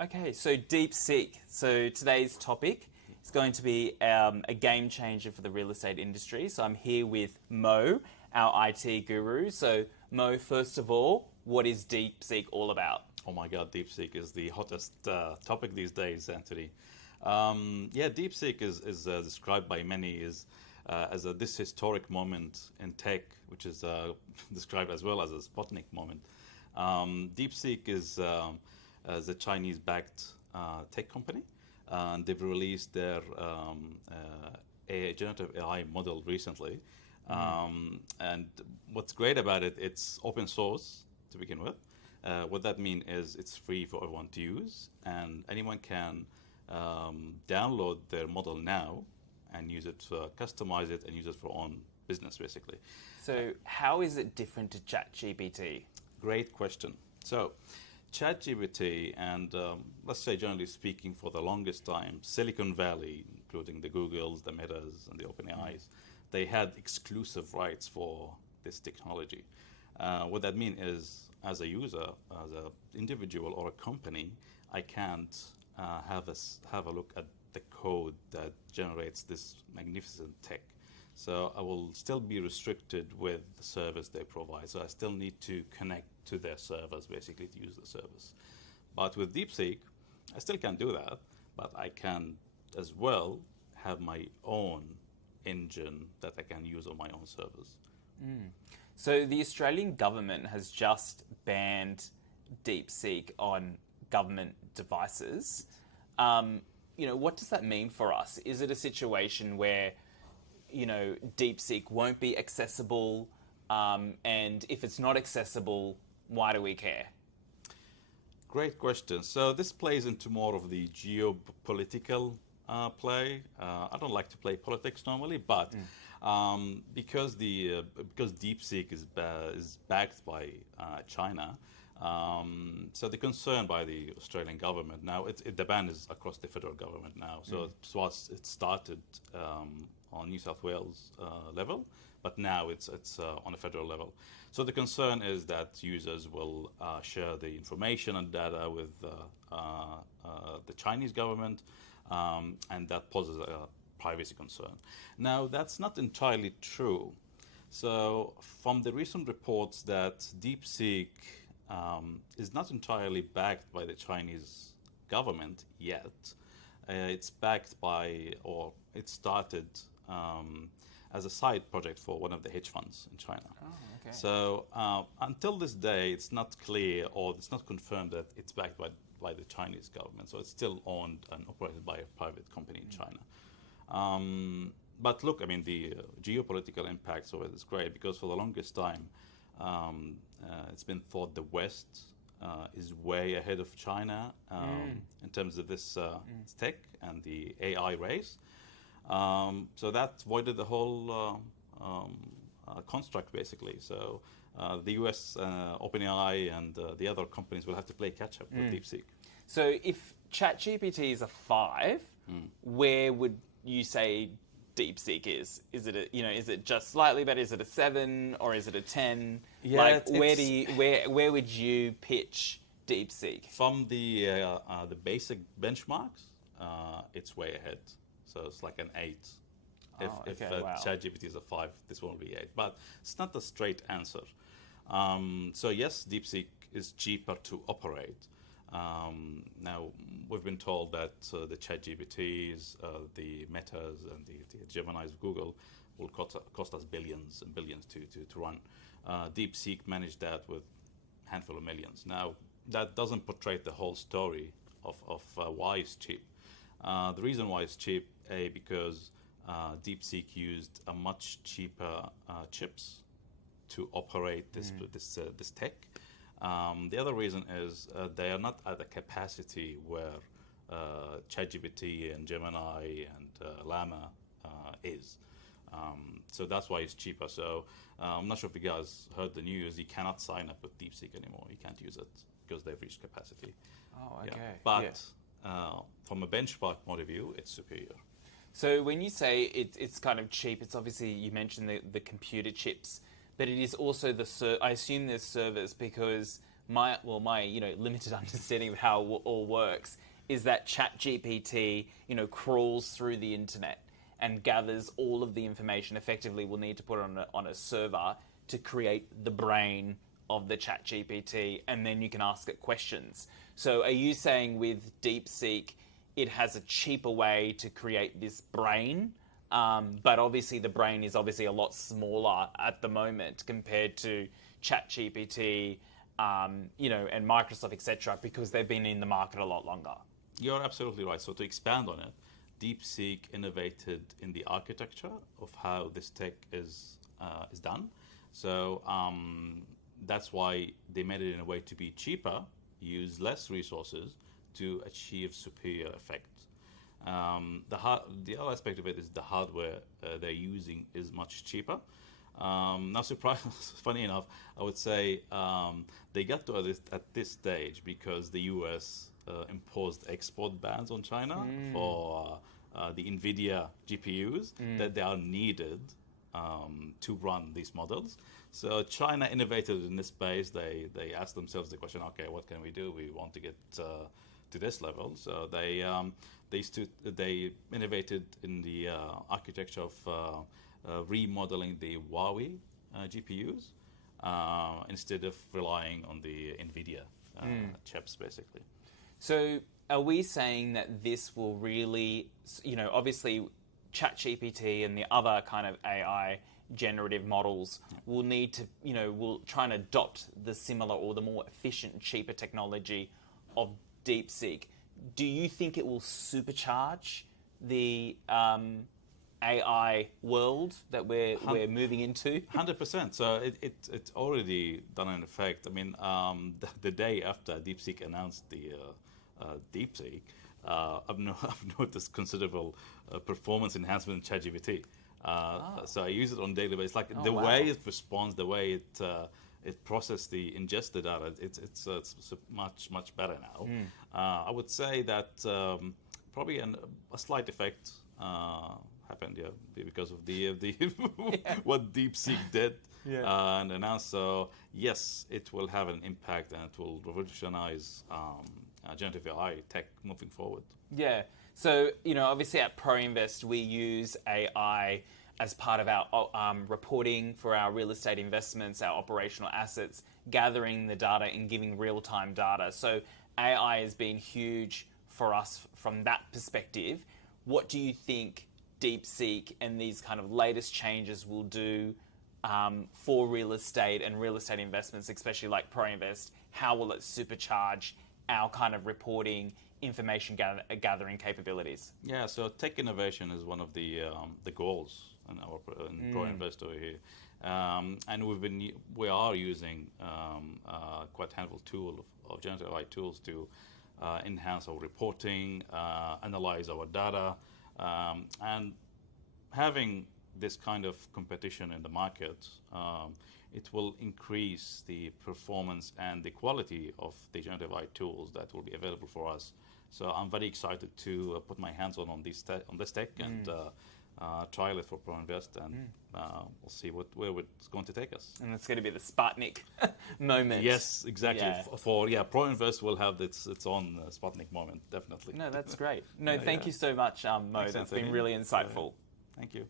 Okay, so DeepSeek. So today's topic is going to be a game changer for the real estate industry. So I'm here with Mo, our IT guru. So Mo, first of all, what is DeepSeek all about? Oh my God, DeepSeek is the hottest topic these days, Anthony. DeepSeek is described by many as this historic moment in tech, which is described as well as a Sputnik moment. DeepSeek is a Chinese-backed tech company, and they've released their generative AI model recently. And what's great about it, it's open source to begin with. What that means is it's free for everyone to use, and anyone can download their model now and use it, customize it, and use it for own business, basically. So how is it different to ChatGPT? Great question. So, ChatGPT and let's say generally speaking, for the longest time, Silicon Valley, including the Googles, the Metas, and the OpenAIs, they had exclusive rights for this technology. What that means is, as a user, as an individual or a company, I can't have a look at the code that generates this magnificent tech. So I will still be restricted with the service they provide. So I still need to connect to their servers, basically, to use the service. But with DeepSeek, I still can do that, but I can as well have my own engine that I can use on my own servers. So the Australian government has just banned DeepSeek on government devices. What does that mean for us? Is it a situation where DeepSeek won't be accessible, and if it's not accessible, why do we care? Great question. So this plays into more of the geopolitical play. I don't like to play politics normally, but because DeepSeek is backed by China, so the concern by the Australian government now, the ban is across the federal government now. So it started on New South Wales level, but now it's on a federal level. So the concern is that users will share the information and data with the Chinese government, and that poses a privacy concern. Now, that's not entirely true. So from the recent reports that DeepSeek is not entirely backed by the Chinese government yet. It's backed by, or it started as a side project for one of the hedge funds in China. Oh, okay. So until this day, it's not clear, or it's not confirmed that it's backed by the Chinese government. So it's still owned and operated by a private company in China. But look, I mean, the geopolitical impacts of it is great, because for the longest time, it's been thought the West is way ahead of China in terms of this tech and the AI race. So that voided the whole construct, basically. So the US, OpenAI, and the other companies will have to play catch up with DeepSeek. So if ChatGPT is a 5, where would you say DeepSeek is? Is it is it just slightly better? Is it a 7 or is it a 10? Yeah, where would you pitch DeepSeek? From the basic benchmarks, it's way ahead. So it's like an 8. If ChatGPT is a 5, this will be 8. But it's not a straight answer. So yes, DeepSeek is cheaper to operate. Now, we've been told that the ChatGPTs, the Metas, and the Geminis of Google will cost us billions and billions to run. DeepSeek managed that with a handful of millions. Now, that doesn't portray the whole story of why it's cheap. The reason why it's cheap, because DeepSeek used a much cheaper chips to operate this tech. The other reason is they are not at a capacity where ChatGPT and Gemini and Llama is. So that's why it's cheaper. So I'm not sure if you guys heard the news. You cannot sign up with DeepSeek anymore. You can't use it because they've reached capacity. Oh, okay. Yeah. But from a benchmark point of view, it's superior. So when you say it's kind of cheap, it's obviously, you mentioned the computer chips, but it is also I assume there's servers, because my limited understanding of how it all works is that ChatGPT, crawls through the internet and gathers all of the information. Effectively, we'll need to put it on a server to create the brain of the ChatGPT, and then you can ask it questions. So are you saying with DeepSeek, it has a cheaper way to create this brain, but obviously the brain is obviously a lot smaller at the moment compared to ChatGPT, and Microsoft, etc., because they've been in the market a lot longer? You're absolutely right. So to expand on it, DeepSeek innovated in the architecture of how this tech is done. So that's why they made it in a way to be cheaper, use less resources to achieve superior effect. The other aspect of it is the hardware they're using is much cheaper. Now, funny enough, I would say they got to at this stage because the US imposed export bans on China for the NVIDIA GPUs that they are needed to run these models. So China innovated in this space. They asked themselves the question, okay, what can we do? We want to get to this level. So they innovated in the architecture of remodeling the Huawei GPUs instead of relying on the NVIDIA chips, basically. So are we saying that this will really, obviously ChatGPT and the other kind of AI generative models will need to, will try and adopt the similar or the more efficient, cheaper technology of DeepSeek? Do you think it will supercharge the AI world that we're moving into? 100%. So it's already done in effect. I mean, the day after DeepSeek announced the DeepSeek, I've noticed considerable performance enhancement in ChatGPT. So I use it on a daily basis. Like way it responds, the way it processes ingest the data, it's much better now. I would say that probably a slight effect happened because of the what DeepSeek did and announced. So yes, it will have an impact and it will revolutionize generative AI tech moving forward. Yeah. So obviously at Proinvest we use AI as part of our reporting for our real estate investments, our operational assets, gathering the data and giving real-time data. So AI has been huge for us from that perspective. What do you think DeepSeek and these kind of latest changes will do for real estate and real estate investments, especially like Proinvest? How will it supercharge our kind of reporting, information gathering capabilities? Yeah, so tech innovation is one of the goals in Proinvest over here, and we are using quite a handful of generative AI tools to enhance our reporting, analyze our data, and having this kind of competition in the market, it will increase the performance and the quality of the generative AI tools that will be available for us. So I'm very excited to put my hands on this tech and trial it for Proinvest, and we'll see where it's going to take us. And it's going to be the Sputnik moment. Yes, exactly. Yeah. Proinvest will have its own Sputnik moment, definitely. No, that's great. No, thank you so much, Mo. That's been really insightful. Thank you.